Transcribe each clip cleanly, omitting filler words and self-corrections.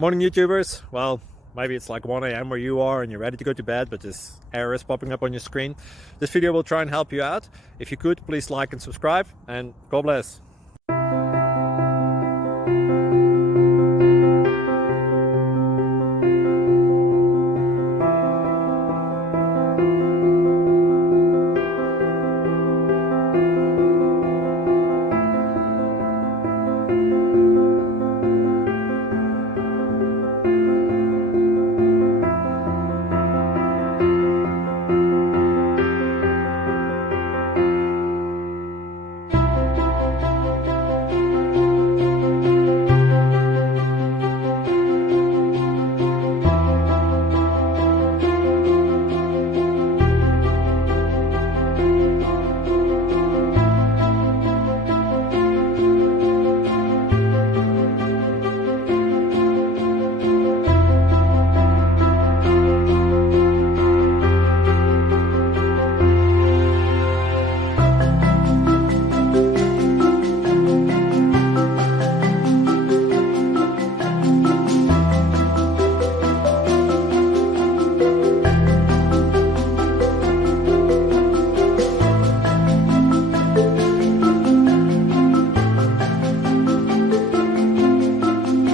Morning YouTubers. Well, maybe it's like 1 a.m. where you are and you're ready to go to bed, but this error is popping up on your screen. This video will try and help you out. If you could, please like and subscribe, and God bless.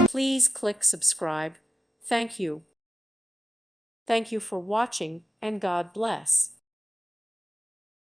Please click subscribe. Thank you. Thank you for watching, and God bless.